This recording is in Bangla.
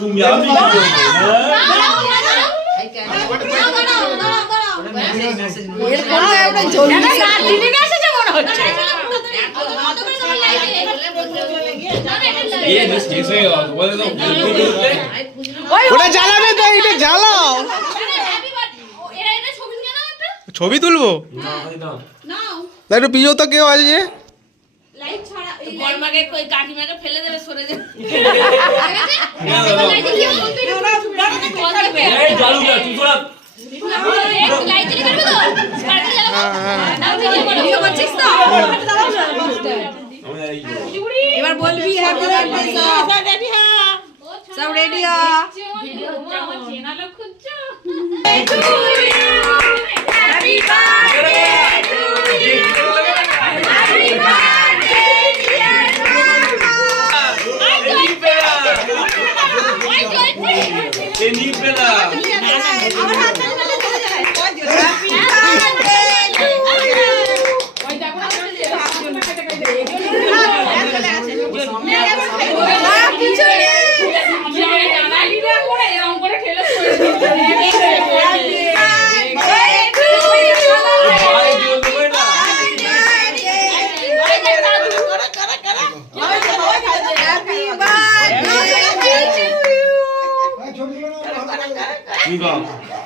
তুমি আমি ওটা জ্বালাবে তো, এটা জ্বালাও। ছবি তুলবো একটু পিজো তো কেউ আছে যে কাকিমাকে ফেলে দেবে, সরে দেবে। এবার বলবি হ্যাপি বার্থডে সব রেডি হ happy birthday to you happy birthday dear আমার হাত ধরে হ্যাপি বার্থডে টু ইউ ওই দেখো না 이거